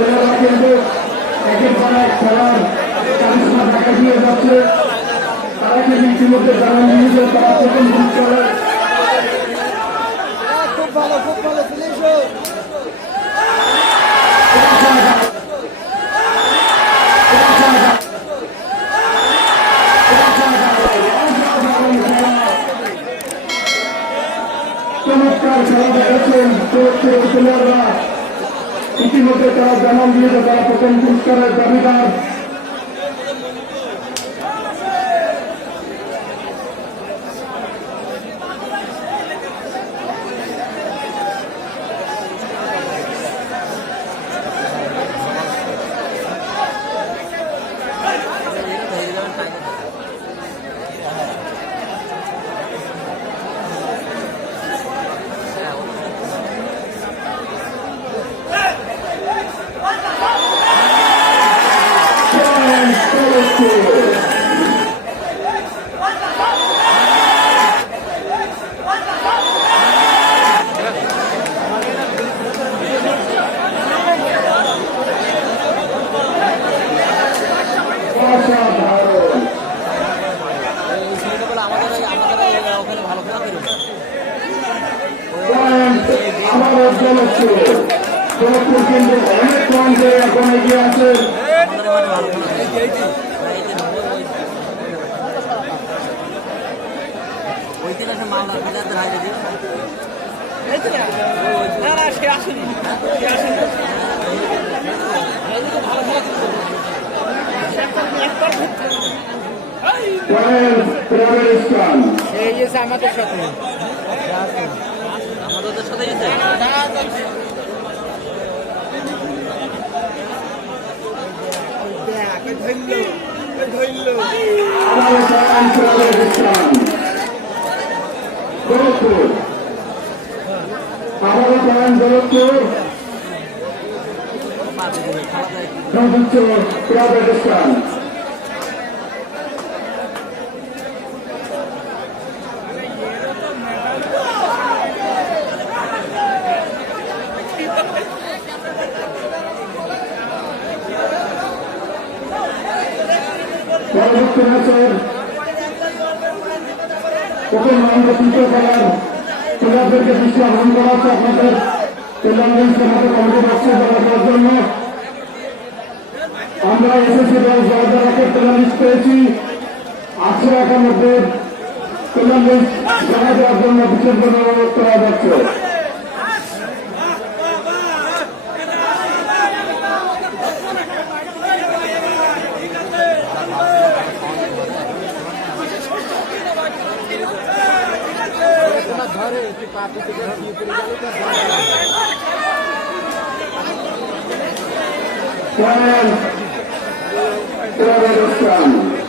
ছেলেরা কিন্তু একের পর এক খেলার দেখা দিয়ে যাচ্ছে তারা কিন্তু ইতিমধ্যে জানান দিয়েছে তারা প্রথম চমৎকার খেলা দেখাচ্ছেন প্লেয়াররা ইতিমধ্যে তারা জানান দিয়েছে তারা প্রথম পুরস্কারের দাবিদার। কিন্তু অনেক পয়েন্টে এখন এগিয়ে আছে আমাদের সাথে। আমাদের তো সাথে ধরল ধরল। জয়পুর আবারও পয়েন্ট জয়পুর সর্বোচ্চ রাউন্ডে তৃতীয় খেলার প্লেয়ারদেরকে দৃষ্টি আহ্বান করা হচ্ছে আপনাদের। বক্সে দেওয়ার জন্য। আমরা এসএসসি দল করা যাচ্ছে ধরে তুই পা পিছনে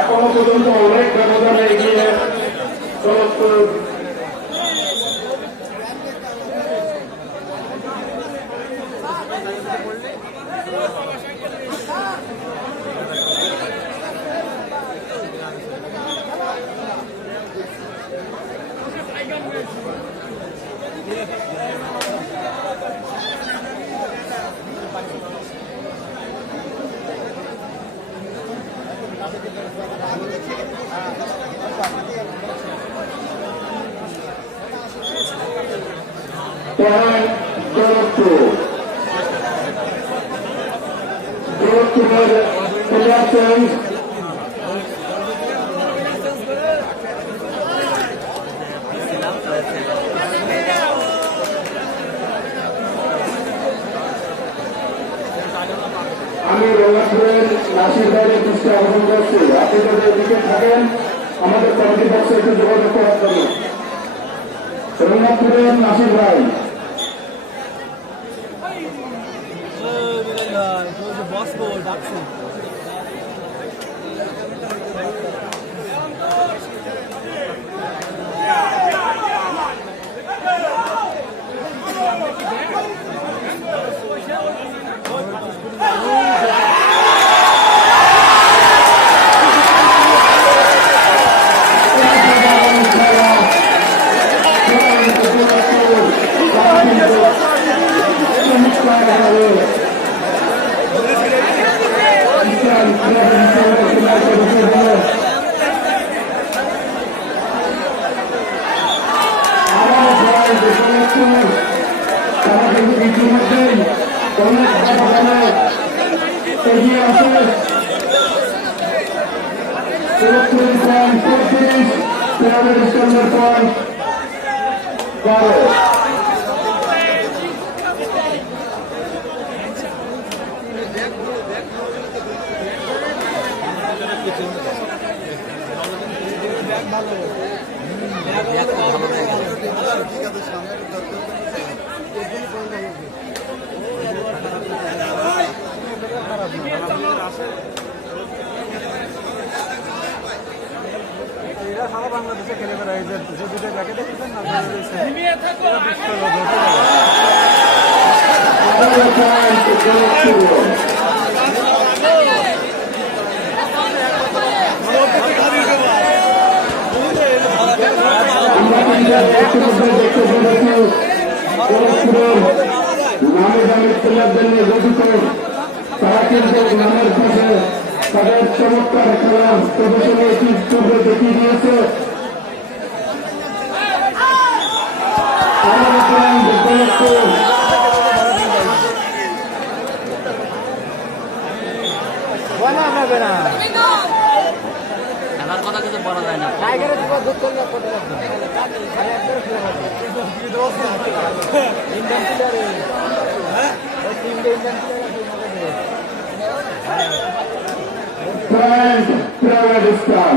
এখনও পর্যন্ত অনেক ব্যবধানে এগিয়ে জয়পুর চেঞ্জ আমি রঙ্গাপুরের নাসির ভাইয়ের দৃষ্টি আকর্ষণ করছি আপনি যদি এদিকে থাকেন আমাদের কমিটি বক্সে একটু যোগাযোগ করার জন্য রঙ্গাপুরের নাসির ভাই ইতিমধ্যেই অনেক ঘটনা এগিয়ে আসে চৌত্রিশ পয়েন্ট পঁচিশ তেরো ডিসেম্বর পয়েন্ট বারো এরা সারা বাংলাদেশে খেলে বেড়ায় যে দুটো ব্যাকে দেখেছেন না তেরো পয়েন্ট গোরখপুর আমরা কিন্তু ইতিমধ্যে দেখতে পেরেছি গোরখপুরের নামে দামি প্লেয়ারদের নিয়ে গঠিত তারা কিন্তু নামের পাশে তাদের চমৎকার খেলার প্রদর্শনী দেখিয়ে দিয়েছে। তেরো পয়েন্ট গোরখপুর বলা যাবে না খেলার কথা কিছু বলা যায় না টাইগারের দিকে দুধ করলে কত লাগবে ইন্ডিয়ান প্লেয়ার ওই তিনটে Indian player Brand Private Islam.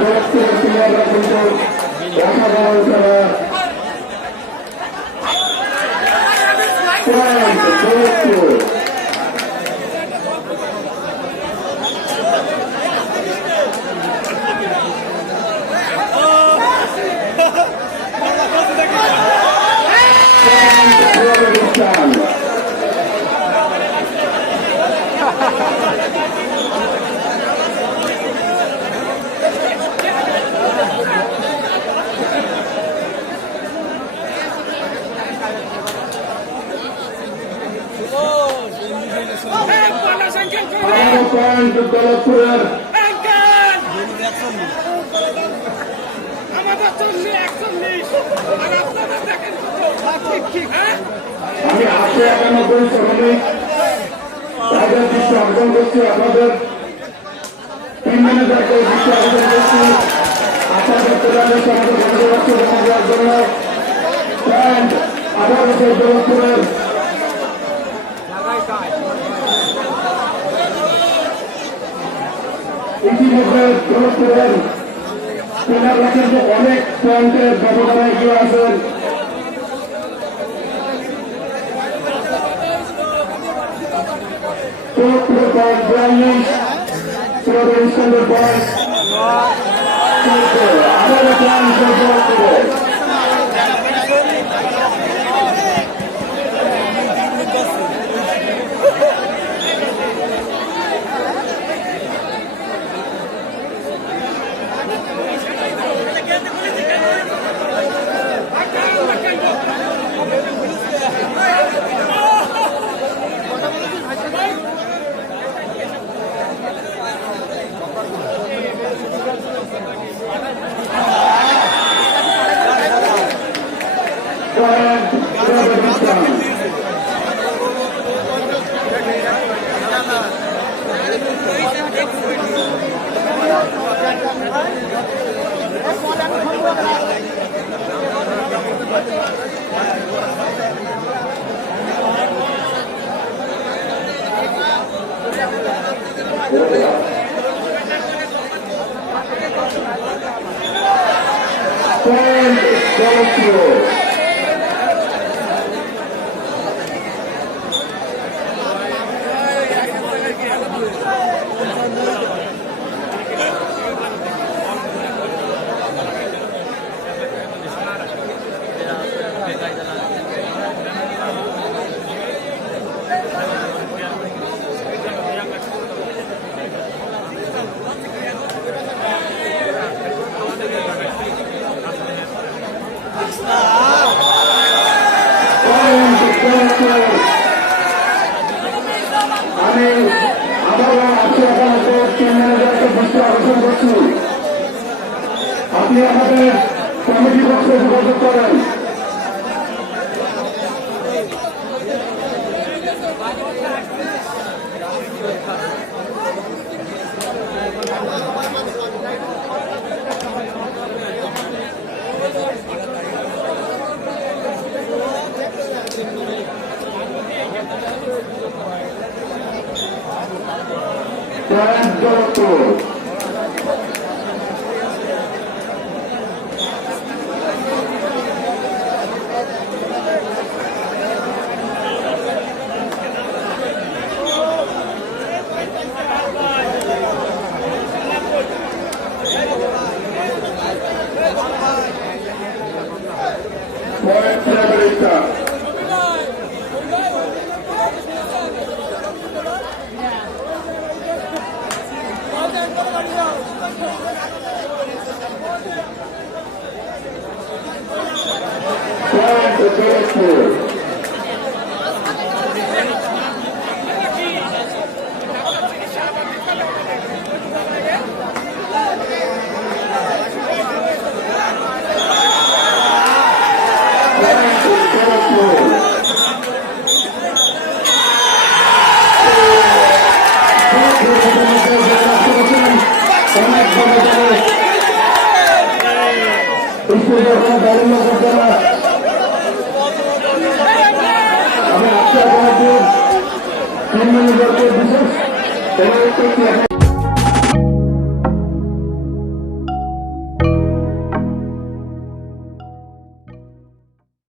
গোরখপুরের প্লেয়াররা আশি একানব্বই শ্রমিক, তাদের দৃষ্টি অর্জন করছি আপনাদের। তিন ম্যানেজারকে দৃষ্টি অর্জন করছি। আশা করতে পারি সমাজের ভালোবাসা জমা দেওয়ার জন্য। ইতিমধ্যে অনেক পয়েন্টের ব্যবধানে এগিয়ে আছেন চৌত্রিশ পয়েন্ট বিয়াল্লিশ চৌত্রিশ পয়েন্ট আঠারো পয়েন্ট দৌলতপুরের পয়েন্ট দৌলতপুর করছি আপনি আমাদের কমিটি পক্ষে যোগাযোগ করেন point point Daulatpur point Daulatpur আমি আজকে আপনাদের তিন মিনিটের বিশেষ